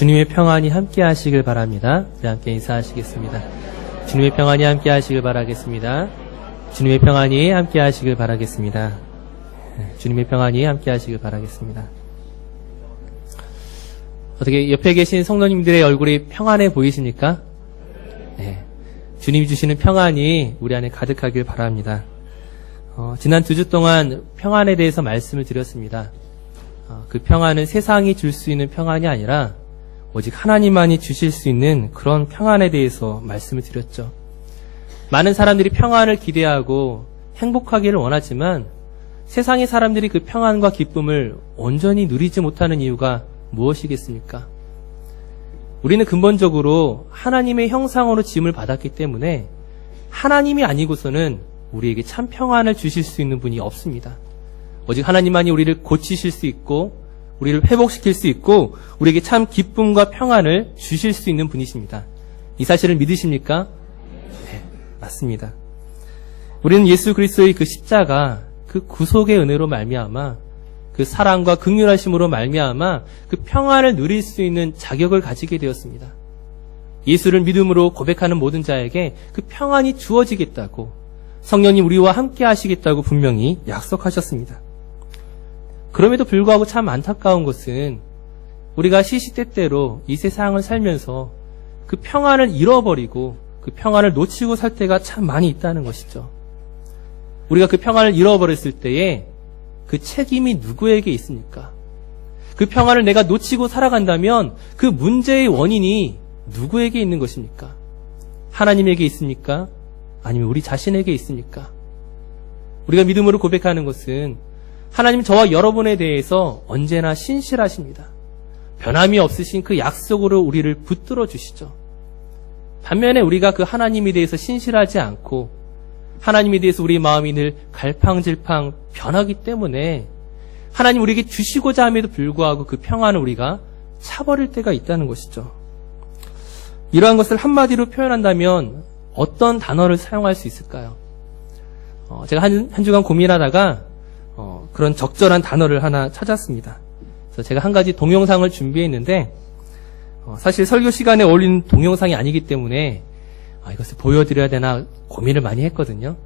주님의 평안이 함께 하시길 바랍니다. 우리 함께 인사하시겠습니다. 주님의 평안이 함께 하시길 바라겠습니다. 주님의 평안이 함께 하시길 바라겠습니다. 주님의 평안이 함께 하시길 바라겠습니다. 어떻게 옆에 계신 성도님들의 얼굴이 평안해 보이십니까? 네. 주님이 주시는 평안이 우리 안에 가득하길 바랍니다. 지난 2주 동안 평안에 대해서 말씀을 드렸습니다. 그 평안은 세상이 줄 수 있는 평안이 아니라 오직 하나님만이 주실 수 있는 그런 평안에 대해서 말씀을 드렸죠. 많은 사람들이 평안을 기대하고 행복하기를 원하지만 세상의 사람들이 그 평안과 기쁨을 온전히 누리지 못하는 이유가 무엇이겠습니까? 우리는 근본적으로 하나님의 형상으로 지음을 받았기 때문에 하나님이 아니고서는 우리에게 참 평안을 주실 수 있는 분이 없습니다. 오직 하나님만이 우리를 고치실 수 있고 우리를 회복시킬 수 있고 우리에게 참 기쁨과 평안을 주실 수 있는 분이십니다. 이 사실을 믿으십니까? 네, 맞습니다. 우리는 예수 그리스도의 그 십자가, 그 구속의 은혜로 말미암아 그 사랑과 긍휼하심으로 말미암아 그 평안을 누릴 수 있는 자격을 가지게 되었습니다. 예수를 믿음으로 고백하는 모든 자에게 그 평안이 주어지겠다고 성령님 우리와 함께 하시겠다고 분명히 약속하셨습니다. 그럼에도 불구하고 참 안타까운 것은 우리가 시시때때로 이 세상을 살면서 그 평안을 잃어버리고 그 평안을 놓치고 살 때가 참 많이 있다는 것이죠. 우리가 그 평안을 잃어버렸을 때에 그 책임이 누구에게 있습니까? 그 평안을 내가 놓치고 살아간다면 그 문제의 원인이 누구에게 있는 것입니까? 하나님에게 있습니까? 아니면 우리 자신에게 있습니까? 우리가 믿음으로 고백하는 것은 하나님 저와 여러분에 대해서 언제나 신실하십니다. 변함이 없으신 그 약속으로 우리를 붙들어 주시죠. 반면에 우리가 그 하나님에 대해서 신실하지 않고 하나님에 대해서 우리 마음이 늘 갈팡질팡 변하기 때문에 하나님 우리에게 주시고자 함에도 불구하고 그 평안을 우리가 차버릴 때가 있다는 것이죠. 이러한 것을 한마디로 표현한다면 어떤 단어를 사용할 수 있을까요? 제가 한 주간 고민하다가 그런 적절한 단어를 하나 찾았습니다. 그래서 제가 한 가지 동영상을 준비했는데 사실 설교 시간에 어울리는 동영상이 아니기 때문에 이것을 보여드려야 되나 고민을 많이 했거든요.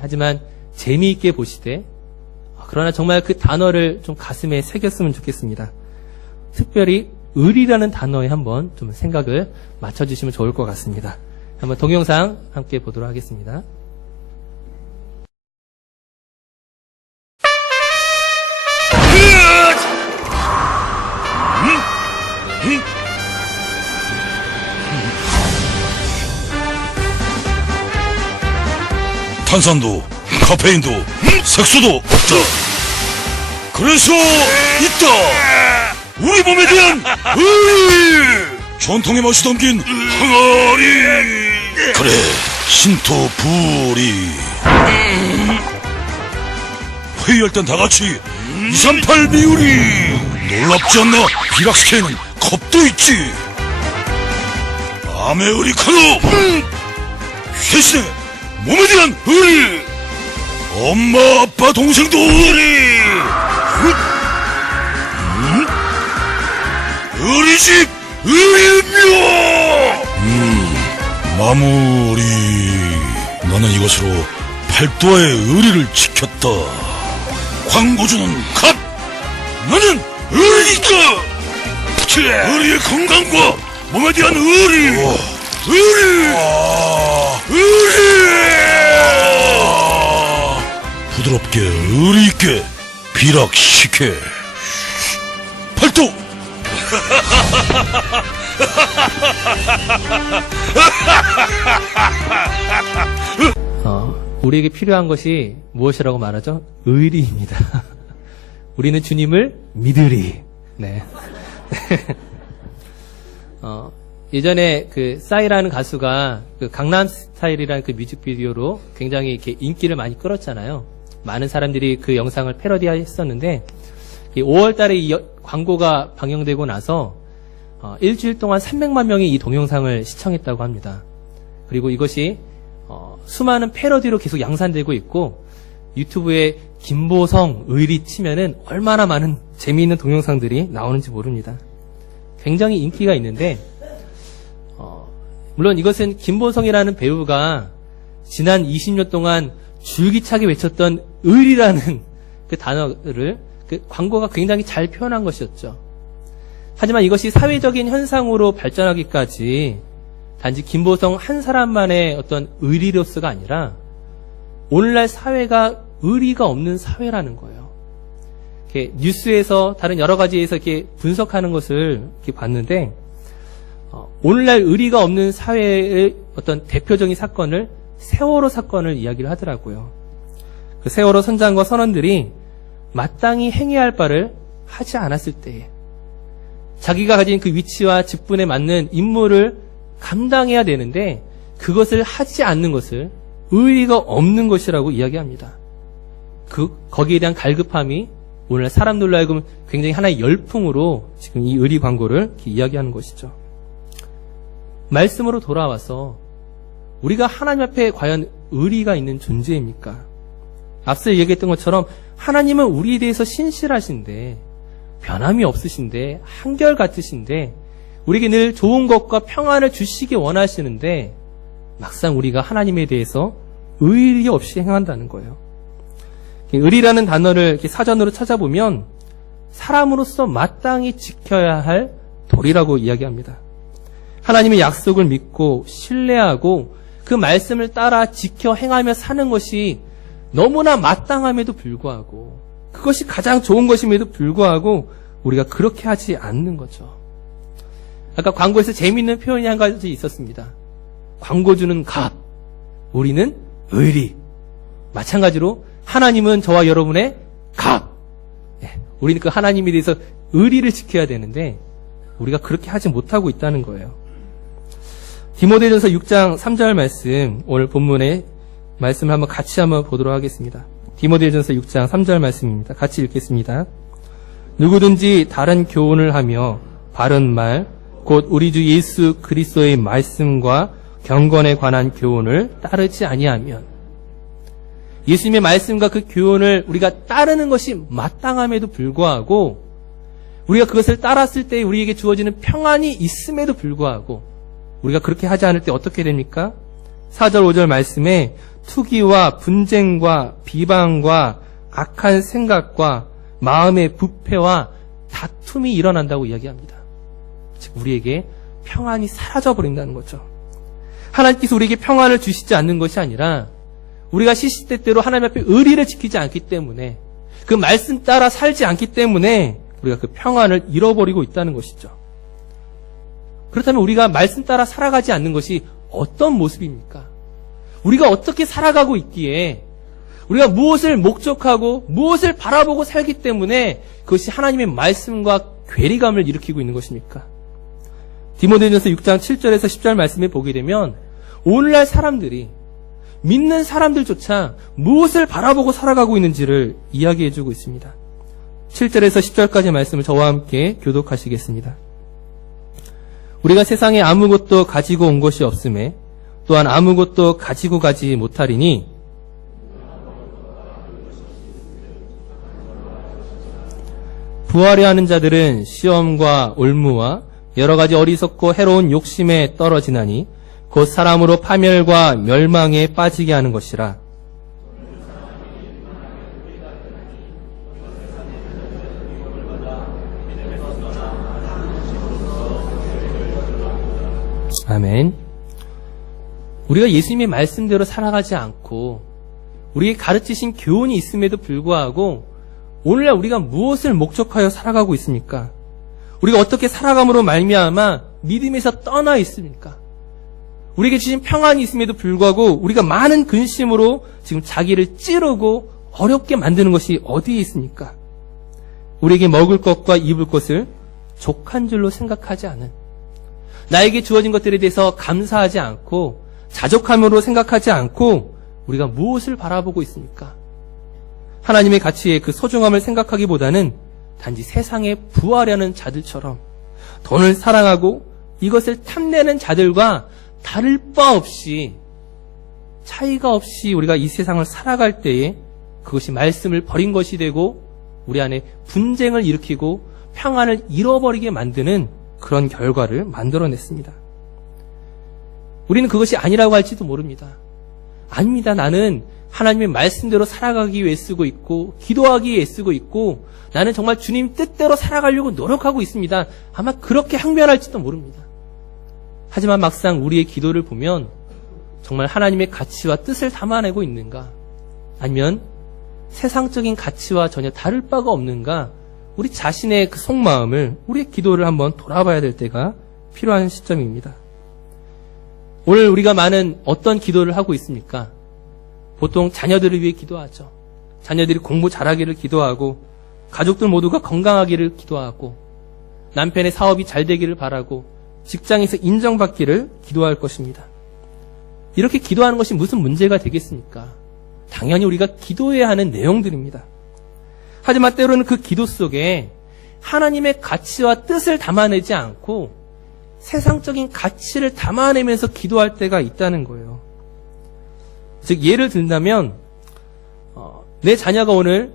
하지만 재미있게 보시되 그러나 정말 그 단어를 좀 가슴에 새겼으면 좋겠습니다. 특별히 의리라는 단어에 한번 좀 생각을 맞춰주시면 좋을 것 같습니다. 한번 동영상 함께 보도록 하겠습니다. 탄산도 카페인도 색소도 없다. 그래서 있다. 우리 몸에 대한 의리, 전통의 맛이 담긴 항아리. 그래, 신토 부리. 회의할 땐 다 같이 238 미우리. 놀랍지 않나? 비락스케에는 컵도 있지. 아메리카노. 대신에 몸에 대한 의리. 엄마 아빠 동생도 의리. 의리집 의리며. 마무리. 너는 이것으로 팔도의 의리를 지켰다. 광고주는 컷. 너는 의리니까. 의리의 건강과 몸에 대한 의리. 의리. 의리. 부드럽게 의리있게 비락시켜. 팔도. 우리에게 필요한 것이 무엇이라고 말하죠? 의리입니다. 우리는 주님을 믿으리. 네. 예전에 그 싸이라는 가수가 그 강남 스타일이라는 그 뮤직비디오로 굉장히 이렇게 인기를 많이 끌었잖아요. 많은 사람들이 그 영상을 패러디했었는데 5월 달에 이 광고가 방영되고 나서 일주일 동안 300만 명이 이 동영상을 시청했다고 합니다. 그리고 이것이 수많은 패러디로 계속 양산되고 있고 유튜브에 김보성 의리 치면은 얼마나 많은 재미있는 동영상들이 나오는지 모릅니다. 굉장히 인기가 있는데 물론 이것은 김보성이라는 배우가 지난 20년 동안 줄기차게 외쳤던 의리라는 그 단어를 그 광고가 굉장히 잘 표현한 것이었죠. 하지만 이것이 사회적인 현상으로 발전하기까지 단지 김보성 한 사람만의 어떤 의리로서가 아니라 오늘날 사회가 의리가 없는 사회라는 거예요. 이렇게 뉴스에서 다른 여러 가지에서 이렇게 분석하는 것을 이렇게 봤는데 오늘날 의리가 없는 사회의 어떤 대표적인 사건을 세월호 사건을 이야기를 하더라고요. 그 세월호 선장과 선원들이 마땅히 행해야 할 바를 하지 않았을 때에 자기가 가진 그 위치와 직분에 맞는 임무를 감당해야 되는데 그것을 하지 않는 것을 의리가 없는 것이라고 이야기합니다. 거기에 대한 갈급함이 오늘 사람들로 하여금 굉장히 하나의 열풍으로 지금 이 의리 광고를 이렇게 이야기하는 것이죠. 말씀으로 돌아와서 우리가 하나님 앞에 과연 의리가 있는 존재입니까? 앞서 얘기했던 것처럼 하나님은 우리에 대해서 신실하신데 변함이 없으신데 한결같으신데 우리에게 늘 좋은 것과 평안을 주시기 원하시는데 막상 우리가 하나님에 대해서 의리 없이 행한다는 거예요. 의리라는 단어를 이렇게 사전으로 찾아보면 사람으로서 마땅히 지켜야 할 도리라고 이야기합니다. 하나님의 약속을 믿고 신뢰하고 그 말씀을 따라 지켜 행하며 사는 것이 너무나 마땅함에도 불구하고 그것이 가장 좋은 것임에도 불구하고 우리가 그렇게 하지 않는 거죠. 아까 광고에서 재미있는 표현이 한 가지 있었습니다. 광고주는 갑, 우리는 의리. 마찬가지로 하나님은 저와 여러분의 갑. 우리는 그 하나님에 대해서 의리를 지켜야 되는데 우리가 그렇게 하지 못하고 있다는 거예요. 디모데전서 6장 3절 말씀, 오늘 본문의 말씀을 한번 보도록 하겠습니다. 디모데전서 6장 3절 말씀입니다. 같이 읽겠습니다. 누구든지 다른 교훈을 하며 바른 말, 곧 우리 주 예수 그리스도의 말씀과 경건에 관한 교훈을 따르지 아니하면, 예수님의 말씀과 그 교훈을 우리가 따르는 것이 마땅함에도 불구하고 우리가 그것을 따랐을 때 우리에게 주어지는 평안이 있음에도 불구하고 우리가 그렇게 하지 않을 때 어떻게 됩니까? 4절 5절 말씀에 투기와 분쟁과 비방과 악한 생각과 마음의 부패와 다툼이 일어난다고 이야기합니다. 즉 우리에게 평안이 사라져버린다는 거죠. 하나님께서 우리에게 평안을 주시지 않는 것이 아니라 우리가 시시때때로 하나님 앞에 의리를 지키지 않기 때문에 그 말씀 따라 살지 않기 때문에 우리가 그 평안을 잃어버리고 있다는 것이죠. 그렇다면 우리가 말씀 따라 살아가지 않는 것이 어떤 모습입니까? 우리가 어떻게 살아가고 있기에 우리가 무엇을 목적하고 무엇을 바라보고 살기 때문에 그것이 하나님의 말씀과 괴리감을 일으키고 있는 것입니까? 디모데전서 6장 7절에서 10절 말씀에 보게 되면 오늘날 사람들이 믿는 사람들조차 무엇을 바라보고 살아가고 있는지를 이야기해주고 있습니다. 7절에서 10절까지 말씀을 저와 함께 교독하시겠습니다. 우리가 세상에 아무것도 가지고 온 것이 없음에 또한 아무것도 가지고 가지 못하리니 부하려 하는 자들은 시험과 올무와 여러 가지 어리석고 해로운 욕심에 떨어지나니 곧 사람으로 파멸과 멸망에 빠지게 하는 것이라. 아멘. 우리가 예수님의 말씀대로 살아가지 않고 우리에게 가르치신 교훈이 있음에도 불구하고 오늘날 우리가 무엇을 목적하여 살아가고 있습니까? 우리가 어떻게 살아감으로 말미암아 믿음에서 떠나 있습니까? 우리에게 주신 평안이 있음에도 불구하고 우리가 많은 근심으로 지금 자기를 찌르고 어렵게 만드는 것이 어디에 있습니까? 우리에게 먹을 것과 입을 것을 족한 줄로 생각하지 않은, 나에게 주어진 것들에 대해서 감사하지 않고 자족함으로 생각하지 않고 우리가 무엇을 바라보고 있습니까? 하나님의 가치의 그 소중함을 생각하기보다는 단지 세상에 부하려는 자들처럼 돈을 사랑하고 이것을 탐내는 자들과 다를 바 없이 차이가 없이 우리가 이 세상을 살아갈 때에 그것이 말씀을 버린 것이 되고 우리 안에 분쟁을 일으키고 평안을 잃어버리게 만드는 그런 결과를 만들어냈습니다. 우리는 그것이 아니라고 할지도 모릅니다. 아닙니다. 나는 하나님의 말씀대로 살아가기 위해 쓰고 있고 기도하기 위해 쓰고 있고 나는 정말 주님 뜻대로 살아가려고 노력하고 있습니다. 아마 그렇게 항변할지도 모릅니다. 하지만 막상 우리의 기도를 보면 정말 하나님의 가치와 뜻을 담아내고 있는가? 아니면 세상적인 가치와 전혀 다를 바가 없는가? 우리 자신의 그 속마음을, 우리의 기도를 한번 돌아봐야 될 때가 필요한 시점입니다. 오늘 우리가 많은 어떤 기도를 하고 있습니까? 보통 자녀들을 위해 기도하죠. 자녀들이 공부 잘하기를 기도하고, 가족들 모두가 건강하기를 기도하고, 남편의 사업이 잘 되기를 바라고, 직장에서 인정받기를 기도할 것입니다. 이렇게 기도하는 것이 무슨 문제가 되겠습니까? 당연히 우리가 기도해야 하는 내용들입니다. 하지만 때로는 그 기도 속에 하나님의 가치와 뜻을 담아내지 않고 세상적인 가치를 담아내면서 기도할 때가 있다는 거예요. 즉 예를 든다면 내 자녀가 오늘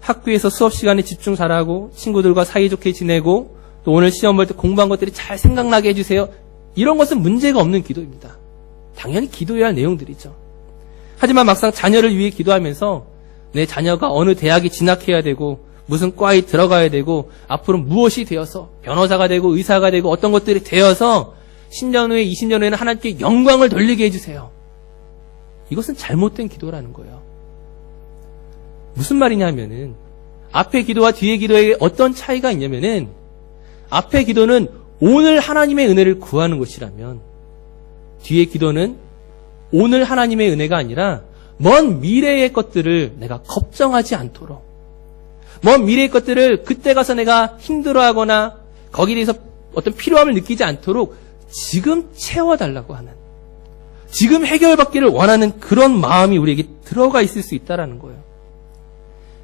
학교에서 수업 시간에 집중 잘하고 친구들과 사이좋게 지내고 또 오늘 시험 볼 때 공부한 것들이 잘 생각나게 해주세요. 이런 것은 문제가 없는 기도입니다. 당연히 기도해야 할 내용들이죠. 하지만 막상 자녀를 위해 기도하면서 내 자녀가 어느 대학에 진학해야 되고 무슨 과에 들어가야 되고 앞으로 무엇이 되어서 변호사가 되고 의사가 되고 어떤 것들이 되어서 10년 후에 20년 후에는 하나님께 영광을 돌리게 해주세요. 이것은 잘못된 기도라는 거예요. 무슨 말이냐면은 앞에 기도와 뒤에 기도에 어떤 차이가 있냐면은 앞에 기도는 오늘 하나님의 은혜를 구하는 것이라면 뒤에 기도는 오늘 하나님의 은혜가 아니라 먼 미래의 것들을 내가 걱정하지 않도록 먼 미래의 것들을 그때 가서 내가 힘들어하거나 거기에 대해서 어떤 필요함을 느끼지 않도록 지금 채워달라고 하는 지금 해결받기를 원하는 그런 마음이 우리에게 들어가 있을 수 있다는 거예요.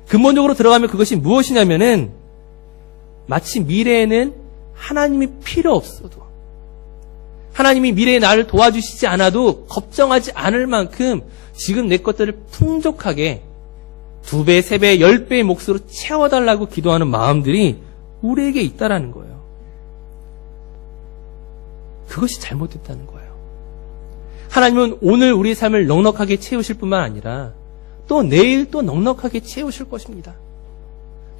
근본적으로 들어가면 그것이 무엇이냐면은 마치 미래에는 하나님이 필요 없어도 하나님이 미래에 나를 도와주시지 않아도 걱정하지 않을 만큼 지금 내 것들을 풍족하게 2배, 3배, 10배의 몫으로 채워달라고 기도하는 마음들이 우리에게 있다라는 거예요. 그것이 잘못됐다는 거예요. 하나님은 오늘 우리의 삶을 넉넉하게 채우실 뿐만 아니라 또 내일 또 넉넉하게 채우실 것입니다.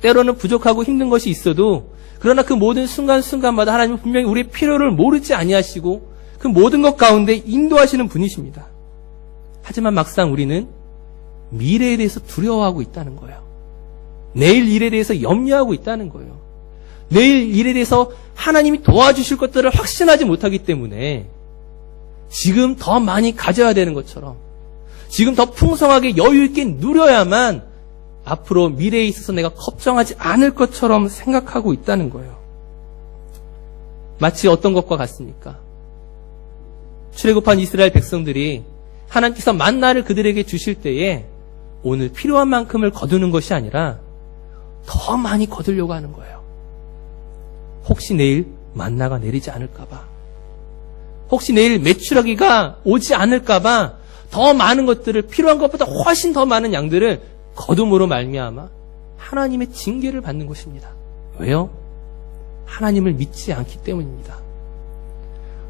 때로는 부족하고 힘든 것이 있어도 그러나 그 모든 순간순간마다 하나님은 분명히 우리의 필요를 모르지 아니하시고 그 모든 것 가운데 인도하시는 분이십니다. 하지만 막상 우리는 미래에 대해서 두려워하고 있다는 거예요. 내일 일에 대해서 염려하고 있다는 거예요. 내일 일에 대해서 하나님이 도와주실 것들을 확신하지 못하기 때문에 지금 더 많이 가져야 되는 것처럼 지금 더 풍성하게 여유 있게 누려야만 앞으로 미래에 있어서 내가 걱정하지 않을 것처럼 생각하고 있다는 거예요. 마치 어떤 것과 같습니까? 출애굽한 이스라엘 백성들이 하나님께서 만나를 그들에게 주실 때에 오늘 필요한 만큼을 거두는 것이 아니라 더 많이 거두려고 하는 거예요. 혹시 내일 만나가 내리지 않을까봐, 혹시 내일 메추라기가 오지 않을까봐 더 많은 것들을 필요한 것보다 훨씬 더 많은 양들을 거둠으로 말미암아 하나님의 징계를 받는 것입니다. 왜요? 하나님을 믿지 않기 때문입니다.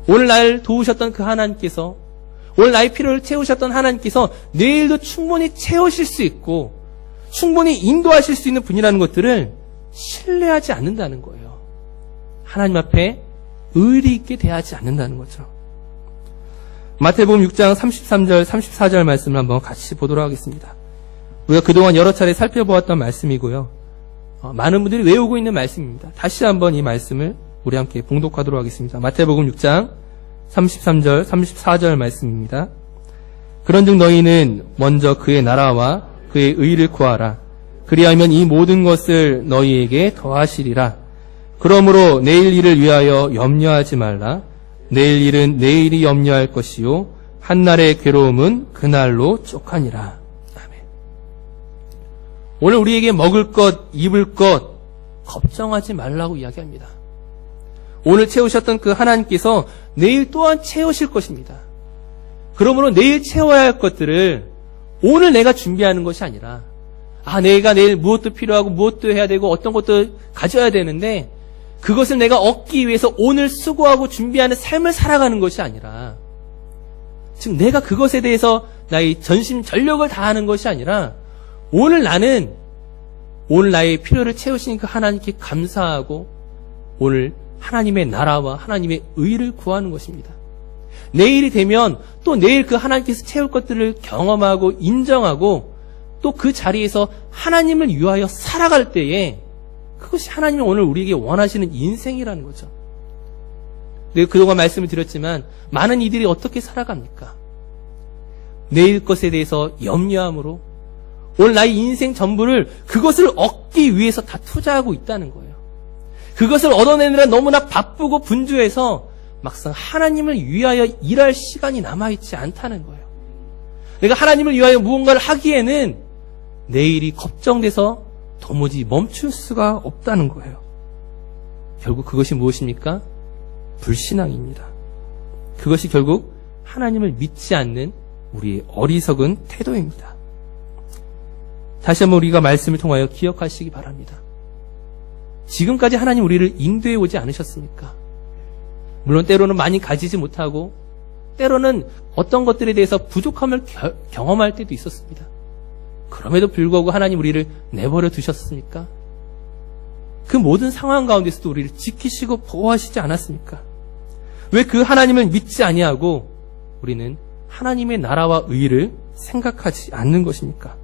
오늘 날 도우셨던 그 하나님께서, 오늘 나의 필요를 채우셨던 하나님께서 내일도 충분히 채우실 수 있고 충분히 인도하실 수 있는 분이라는 것들을 신뢰하지 않는다는 거예요. 하나님 앞에 의리 있게 대하지 않는다는 거죠. 마태복음 6장 33절 34절 말씀을 한번 같이 보도록 하겠습니다. 우리가 그동안 여러 차례 살펴보았던 말씀이고요. 많은 분들이 외우고 있는 말씀입니다. 다시 한번 이 말씀을 우리 함께 봉독하도록 하겠습니다. 마태복음 6장 33절 34절 말씀입니다. 그런즉 너희는 먼저 그의 나라와 그의 의를 구하라. 그리하면 이 모든 것을 너희에게 더하시리라. 그러므로 내일 일을 위하여 염려하지 말라. 내일 일은 내일이 염려할 것이요 한날의 괴로움은 그날로 족하니라. 아멘. 오늘 우리에게 먹을 것, 입을 것 걱정하지 말라고 이야기합니다. 오늘 채우셨던 그 하나님께서 내일 또한 채우실 것입니다. 그러므로 내일 채워야 할 것들을 오늘 내가 준비하는 것이 아니라 내가 내일 무엇도 필요하고 무엇도 해야 되고 어떤 것도 가져야 되는데 그것을 내가 얻기 위해서 오늘 수고하고 준비하는 삶을 살아가는 것이 아니라, 지금 내가 그것에 대해서 나의 전심 전력을 다하는 것이 아니라, 오늘 나의 필요를 채우신 그 하나님께 감사하고 오늘 하나님의 나라와 하나님의 의를 구하는 것입니다. 내일이 되면 또 내일 그 하나님께서 채울 것들을 경험하고 인정하고 또 그 자리에서 하나님을 위하여 살아갈 때에 그것이 하나님이 오늘 우리에게 원하시는 인생이라는 거죠. 내가 그동안 말씀을 드렸지만 많은 이들이 어떻게 살아갑니까? 내일 것에 대해서 염려함으로 오늘 나의 인생 전부를 그것을 얻기 위해서 다 투자하고 있다는 거예요. 그것을 얻어내느라 너무나 바쁘고 분주해서 막상 하나님을 위하여 일할 시간이 남아있지 않다는 거예요. 내가 하나님을 위하여 무언가를 하기에는 내일이 걱정돼서 도무지 멈출 수가 없다는 거예요. 결국 그것이 무엇입니까? 불신앙입니다. 그것이 결국 하나님을 믿지 않는 우리의 어리석은 태도입니다. 다시 한번 우리가 말씀을 통하여 기억하시기 바랍니다. 지금까지 하나님 우리를 인도해 오지 않으셨습니까? 물론 때로는 많이 가지지 못하고 때로는 어떤 것들에 대해서 부족함을 경험할 때도 있었습니다. 그럼에도 불구하고 하나님 우리를 내버려 두셨습니까? 그 모든 상황 가운데서도 우리를 지키시고 보호하시지 않았습니까? 왜 그 하나님을 믿지 아니하고 우리는 하나님의 나라와 의를 생각하지 않는 것입니까?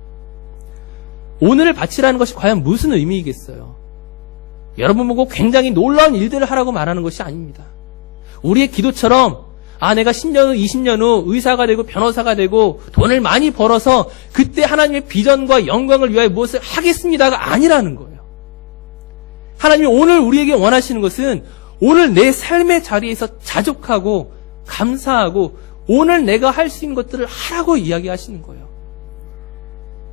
오늘을 바치라는 것이 과연 무슨 의미이겠어요? 여러분 보고 굉장히 놀라운 일들을 하라고 말하는 것이 아닙니다. 우리의 기도처럼 내가 10년 후, 20년 후 의사가 되고 변호사가 되고 돈을 많이 벌어서 그때 하나님의 비전과 영광을 위하여 무엇을 하겠습니다가 아니라는 거예요. 하나님이 오늘 우리에게 원하시는 것은 오늘 내 삶의 자리에서 자족하고 감사하고 오늘 내가 할 수 있는 것들을 하라고 이야기하시는 거예요.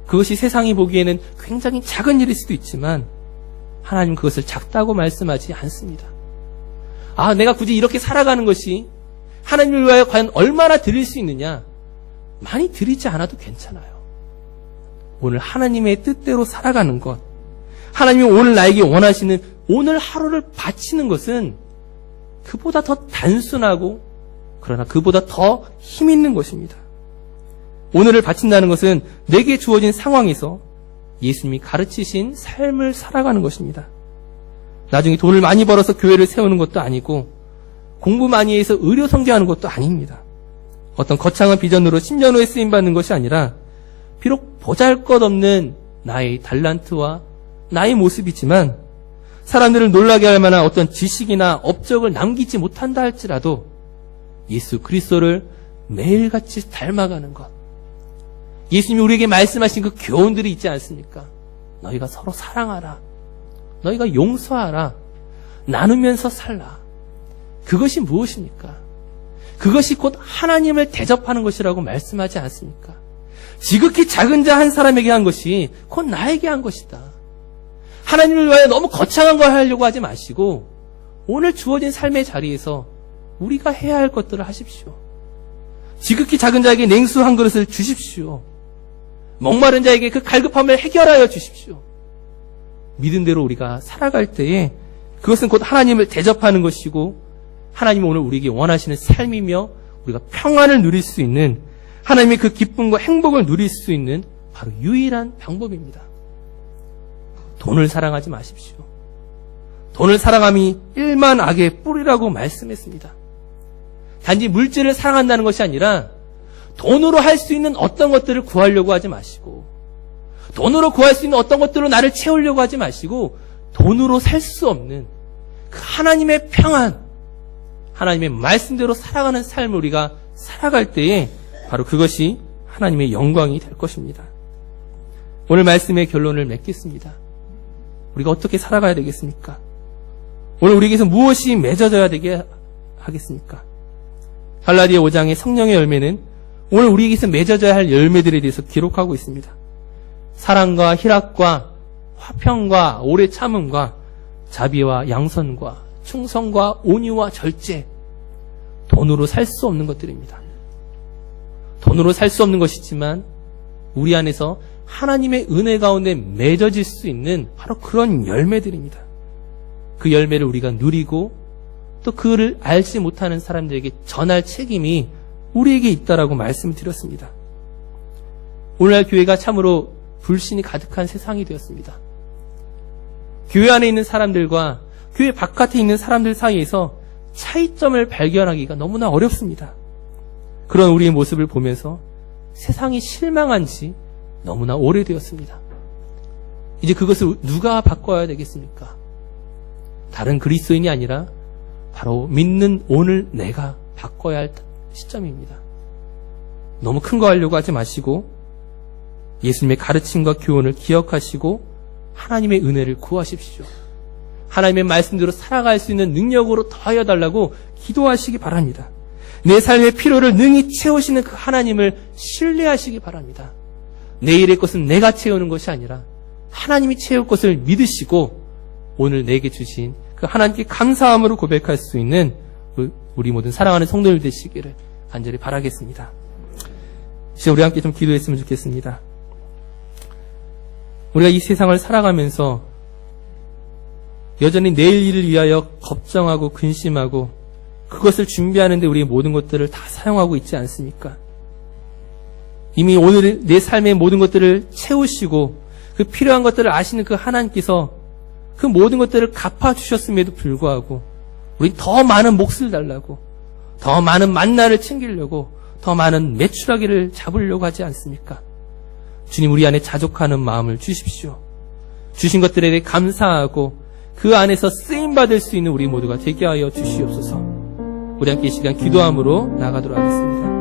그것이 세상이 보기에는 굉장히 작은 일일 수도 있지만 하나님 그것을 작다고 말씀하지 않습니다. 내가 굳이 이렇게 살아가는 것이 하나님을 위하여 과연 얼마나 드릴 수 있느냐? 많이 드리지 않아도 괜찮아요. 오늘 하나님의 뜻대로 살아가는 것, 하나님이 오늘 나에게 원하시는 오늘 하루를 바치는 것은 그보다 더 단순하고 그러나 그보다 더 힘 있는 것입니다. 오늘을 바친다는 것은 내게 주어진 상황에서 예수님이 가르치신 삶을 살아가는 것입니다. 나중에 돈을 많이 벌어서 교회를 세우는 것도 아니고 공부 많이 해서 의료 선교하는 것도 아닙니다. 어떤 거창한 비전으로 10년 후에 쓰임받는 것이 아니라 비록 보잘것없는 나의 달란트와 나의 모습이지만 사람들을 놀라게 할 만한 어떤 지식이나 업적을 남기지 못한다 할지라도 예수 그리스도를 매일같이 닮아가는 것, 예수님이 우리에게 말씀하신 그 교훈들이 있지 않습니까? 너희가 서로 사랑하라, 너희가 용서하라, 나누면서 살라. 그것이 무엇입니까? 그것이 곧 하나님을 대접하는 것이라고 말씀하지 않습니까? 지극히 작은 자 한 사람에게 한 것이 곧 나에게 한 것이다. 하나님을 위하여 너무 거창한 걸 하려고 하지 마시고 오늘 주어진 삶의 자리에서 우리가 해야 할 것들을 하십시오. 지극히 작은 자에게 냉수 한 그릇을 주십시오. 목마른 자에게 그 갈급함을 해결하여 주십시오. 믿은 대로 우리가 살아갈 때에 그것은 곧 하나님을 대접하는 것이고 하나님이 오늘 우리에게 원하시는 삶이며 우리가 평안을 누릴 수 있는 하나님의 그 기쁨과 행복을 누릴 수 있는 바로 유일한 방법입니다. 돈을 사랑하지 마십시오. 돈을 사랑함이 일만 악의 뿌리라고 말씀했습니다. 단지 물질을 사랑한다는 것이 아니라 돈으로 할 수 있는 어떤 것들을 구하려고 하지 마시고 돈으로 구할 수 있는 어떤 것들로 나를 채우려고 하지 마시고 돈으로 살 수 없는 그 하나님의 평안, 하나님의 말씀대로 살아가는 삶을 우리가 살아갈 때에 바로 그것이 하나님의 영광이 될 것입니다. 오늘 말씀의 결론을 맺겠습니다. 우리가 어떻게 살아가야 되겠습니까? 오늘 우리에게서 무엇이 맺어져야 되게 하겠습니까? 갈라디아 5장의 성령의 열매는 오늘 우리에게서 맺어져야 할 열매들에 대해서 기록하고 있습니다. 사랑과 희락과 화평과 오래 참음과 자비와 양선과 충성과 온유와 절제, 돈으로 살 수 없는 것들입니다. 돈으로 살 수 없는 것이지만 우리 안에서 하나님의 은혜 가운데 맺어질 수 있는 바로 그런 열매들입니다. 그 열매를 우리가 누리고 또 그를 알지 못하는 사람들에게 전할 책임이 우리에게 있다라고 말씀드렸습니다. 오늘날 교회가 참으로 불신이 가득한 세상이 되었습니다. 교회 안에 있는 사람들과 교회 바깥에 있는 사람들 사이에서 차이점을 발견하기가 너무나 어렵습니다. 그런 우리의 모습을 보면서 세상이 실망한 지 너무나 오래되었습니다. 이제 그것을 누가 바꿔야 되겠습니까? 다른 그리스도인이 아니라 바로 믿는 오늘 내가 바꿔야 할 시점입니다. 너무 큰 거 하려고 하지 마시고 예수님의 가르침과 교훈을 기억하시고 하나님의 은혜를 구하십시오. 하나님의 말씀대로 살아갈 수 있는 능력으로 더하여달라고 기도하시기 바랍니다. 내 삶의 필요를 능히 채우시는 그 하나님을 신뢰하시기 바랍니다. 내일의 것은 내가 채우는 것이 아니라 하나님이 채울 것을 믿으시고 오늘 내게 주신 그 하나님께 감사함으로 고백할 수 있는 우리 모든 사랑하는 성도들 되시기를 간절히 바라겠습니다. 이제 우리 함께 좀 기도했으면 좋겠습니다. 우리가 이 세상을 살아가면서 여전히 내일 일을 위하여 걱정하고 근심하고 그것을 준비하는데 우리의 모든 것들을 다 사용하고 있지 않습니까? 이미 오늘 내 삶의 모든 것들을 채우시고 그 필요한 것들을 아시는 그 하나님께서 그 모든 것들을 갚아주셨음에도 불구하고 우리 더 많은 몫을 달라고 더 많은 만나를 챙기려고 더 많은 메추라기를 잡으려고 하지 않습니까? 주님 우리 안에 자족하는 마음을 주십시오. 주신 것들에 대해 감사하고 그 안에서 쓰임받을 수 있는 우리 모두가 되게 하여 주시옵소서. 우리 함께 이 시간 기도함으로 나가도록 하겠습니다.